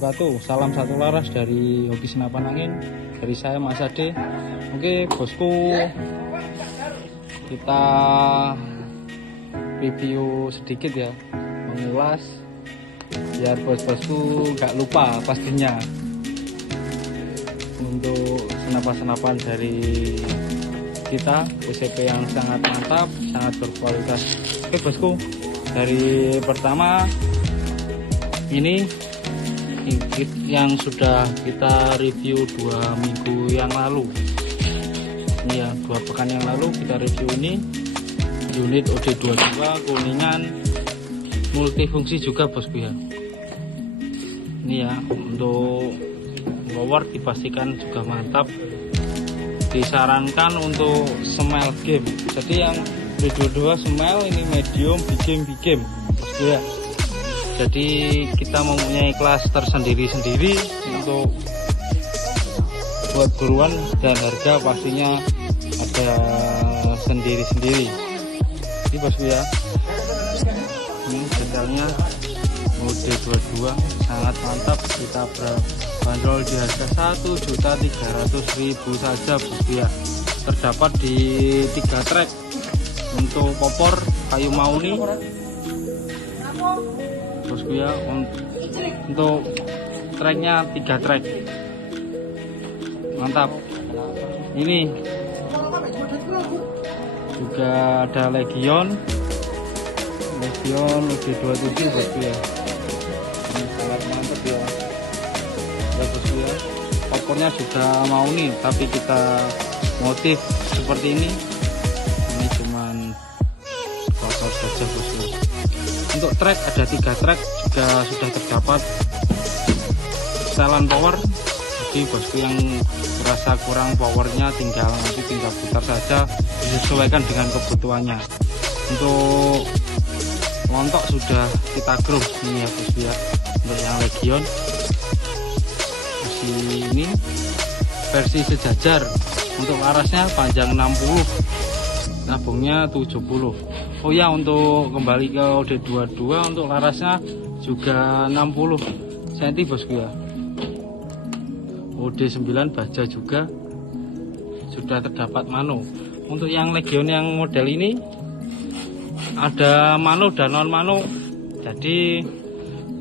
wabarakatuh. Salam satu laras dari Hobi Senapan Angin, dari saya Mas Ade. Oke bosku, kita review sedikit ya, mengulas biar bos-bosku gak lupa pastinya untuk senapan-senapan dari kita, PCP yang sangat mantap, sangat berkualitas. Oke bosku, dari pertama ini yang sudah kita review 2 minggu yang lalu, ini ya 2 pekan yang lalu kita review ini, unit OD22 kuningan, multifungsi juga bosku ya. Ini ya, untuk power dipastikan juga mantap, disarankan untuk smell game. Jadi yang OD22 smell, ini medium, big game bosku ya. Jadi kita mempunyai kelas tersendiri-sendiri untuk buat buruan, dan harga pastinya ada sendiri-sendiri. Ini bosku ya, ini detailnya OD22 sangat mantap. Kita bandrol di harga 1.300.000 saja bosku ya. Terdapat di 3 trek. Untuk popor kayu mauni bosku ya, untuk treknya 3 trek, mantap. Ini juga ada Legion OD27 bosku ya. Ini sangat mantap ya, bosku ya. Popornya sudah mauni, tapi kita motif seperti ini cuman kotor saja bosku. Untuk trek ada 3 trek juga sudah terdapat setelan power. Jadi bosku yang merasa kurang powernya tinggal putar saja, disesuaikan dengan kebutuhannya. Untuk lontok sudah kita grup ini ya bosku ya. Untuk yang Legion ini versi sejajar, untuk larasnya panjang 60, tabungnya 70. Oh ya, untuk kembali ke OD22, untuk larasnya juga 60 cm bosku ya. OD9 baja juga sudah terdapat mano. Untuk yang Legion yang model ini ada mano dan non mano, jadi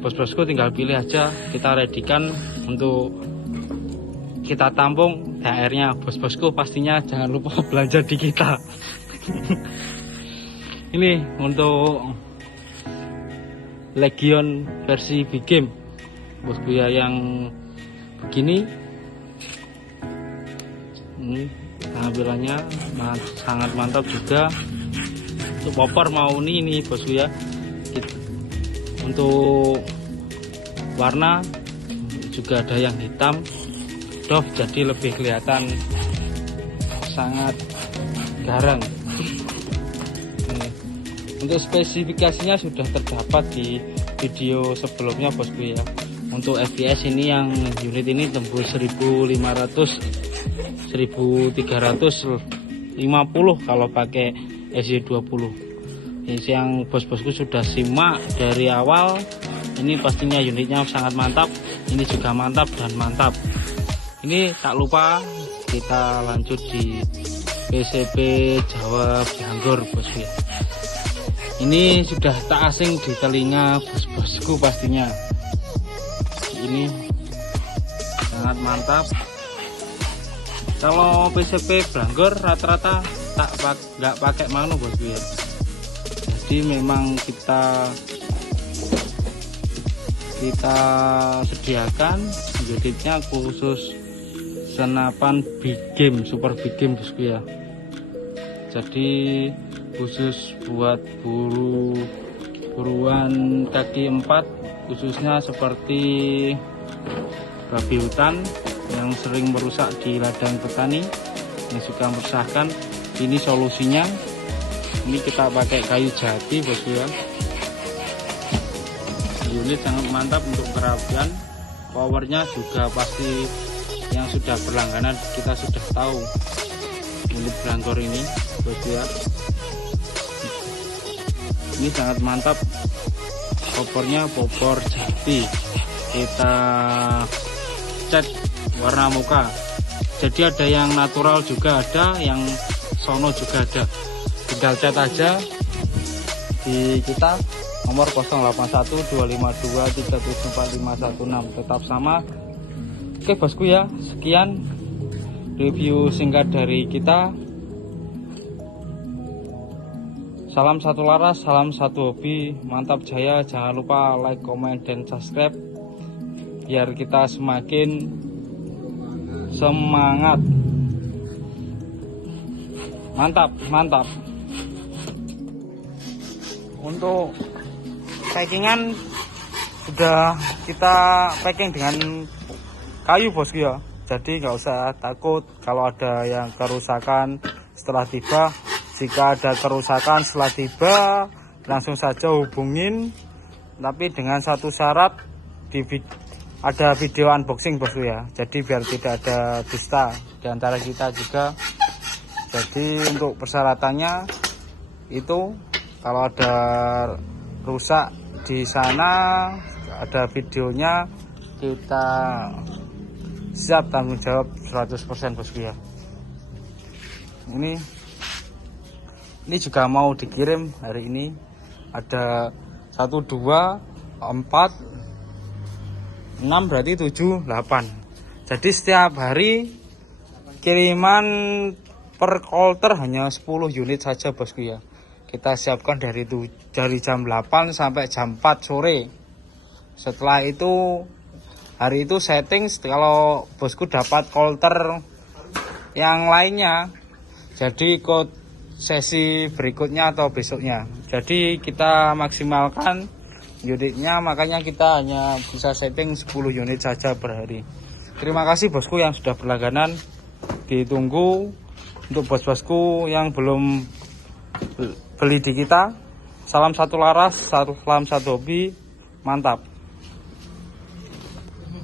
bos-bosku tinggal pilih aja. Kita readykan untuk kita tampung THR-nya. Bos-bosku pastinya jangan lupa belanja di kita. Ini untuk Legion versi big game bosku ya, yang begini. Ini tampilannya sangat mantap juga. Untuk popor mauni ini bosku ya. Untuk warna juga ada yang hitam doff, jadi lebih kelihatan sangat garang. Untuk spesifikasinya sudah terdapat di video sebelumnya bosku ya. Untuk FPS ini, yang unit ini tembus 1500, 1350 kalau pakai SY20. Yang bos-bosku sudah simak dari awal, ini pastinya unitnya sangat mantap. Ini juga mantap dan mantap. Ini tak lupa kita lanjut di PCP Jawa Blanggor bosku ya. Ini sudah tak asing di telinga bos-bosku pastinya. Ini sangat mantap. Kalau PCP Blanggor rata-rata nggak pakai mano bosku ya. Jadi memang kita sediakan unitnya khusus senapan big game, super big game bosku ya. Jadi khusus buat buruan kaki 4, khususnya seperti babi hutan yang sering merusak di ladang petani, yang suka meresahkan. Ini solusinya, ini kita pakai kayu jati bosku ya. Unit sangat mantap untuk perapian. Powernya juga pasti yang sudah berlangganan kita sudah tahu unit Blanggor ini bosku ya. Ini sangat mantap, popornya popor jati, kita cat warna muka. Jadi ada yang natural juga ada, yang sono juga ada. Tinggal cat aja di kita nomor 081252374516 tetap sama. Oke bosku ya, sekian review singkat dari kita. Salam satu laras, salam satu hobi, mantap jaya. Jangan lupa like, comment, dan subscribe biar kita semakin semangat. Mantap, mantap. Untuk packingan sudah kita packing dengan kayu bosku ya. Jadi nggak usah takut kalau ada yang kerusakan setelah tiba. Jika ada kerusakan setelah tiba, langsung saja hubungin. Tapi dengan satu syarat, ada video unboxing bosku ya. Jadi biar tidak ada dusta di antara kita juga. Jadi untuk persyaratannya itu kalau ada rusak di sana, ada videonya, kita siap tanggung jawab 100% bosku ya. Ini juga mau dikirim hari ini. Ada 1, 2, 4, 6 berarti 7, 8. Jadi setiap hari kiriman per kolter hanya 10 unit saja bosku ya. Kita siapkan dari jam 8 sampai jam 4 sore. Setelah itu hari itu setting kalau bosku dapat kolter yang lainnya, jadi ikut sesi berikutnya atau besoknya. Jadi kita maksimalkan unitnya, makanya kita hanya bisa setting 10 unit saja per hari. Terima kasih bosku yang sudah berlangganan. Ditunggu untuk bos-bosku yang belum beli di kita. Salam satu laras, salam satu hobi, mantap.